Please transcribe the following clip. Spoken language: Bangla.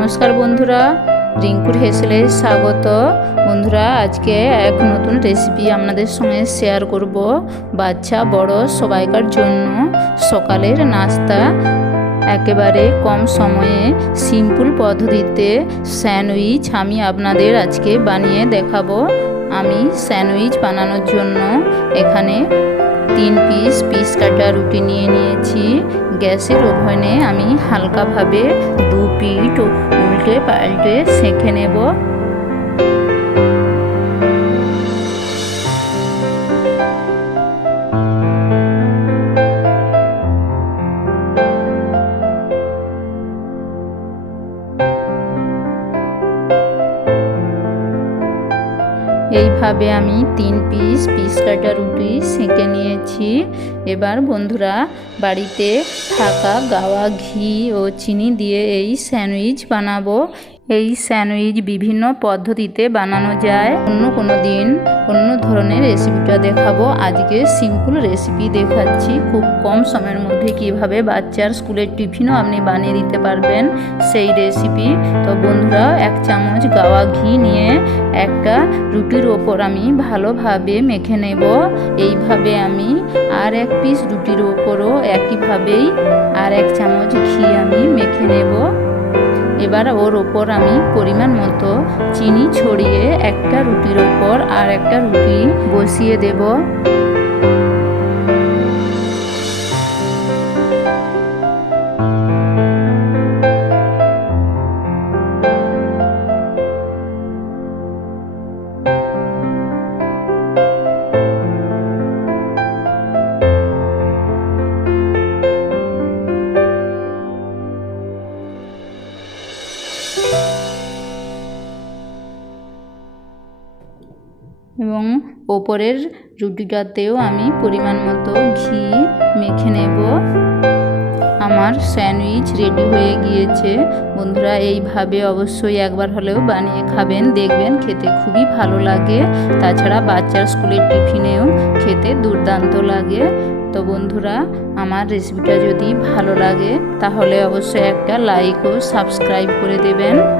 নমস্কার বন্ধুরা, রিঙ্কুর হেসেলে স্বাগত। বন্ধুরা, আজকে এক নতুন রেসিপি আপনাদের সঙ্গে শেয়ার করব। বাচ্চা, বড়, সবাইকার জন্য। সকালের নাস্তা একেবারে কম সময়ে সিম্পল পদ্ধতিতে স্যান্ডউইচ আমি আপনাদের আজকে বানিয়ে দেখাবো। আমি স্যান্ডউইচ বানানোর জন্য এখানে তিন পিস পিস কাটা রুটি নিয়ে নিয়েছি। গ্যাসের ওভেনে আমি হালকাভাবে দু পিঠ উল্টে পাল্টে সেঁকে নেব। এইভাবে আমি তিন পিস পিস কাটা রুটি সেঁকে নিয়েছি এবার বন্ধুরা বাড়িতে থাকা গাওয়া ঘি ও চিনি দিয়ে এই স্যান্ডউইচ বানাবো। এই স্যান্ডউইচ বিভিন্ন পদ্ধতিতে বানানো যায়। অন্য কোনো দিন অন্য ধরনের রেসিপিটা দেখাবো। আজকে সিম্পল রেসিপি দেখাচ্ছি। খুব কম সময়ের মধ্যে কীভাবে বাচ্চার স্কুলের টিফিনও আপনি বানিয়ে দিতে পারবেন সেই রেসিপি তো বন্ধুরা, এক চামচ গাওয়া ঘি নিয়ে একটা রুটির ওপর আমি ভালোভাবে মেখে নেব। এইভাবে আমি আর এক পিস রুটির ওপরও একইভাবেই আর এক চামচ ঘি আমি মেখে নেব। এবার ওর ওপর আমি পরিমাণ মতো চিনি ছড়িয়ে একটা রুটির ওপর আর একটা রুটি বসিয়ে দেব। এবং ওপরের রুটিটাতেও আমি পরিমাণ মতো ঘি মেখে নেব। আমার স্যান্ডউইচ রেডি হয়ে গিয়েছে। বন্ধুরা, এইভাবে অবশ্যই একবার হলেও বানিয়ে খাবেন, দেখবেন খেতে খুবই ভালো লাগে। তাছাড়া বাচ্চার স্কুলের টিফিনেও খেতে দুর্দান্ত লাগে। তো বন্ধুরা, আমার রেসিপিটা যদি ভালো লাগে, তাহলে অবশ্যই একটা লাইক ও সাবস্ক্রাইব করে দেবেন।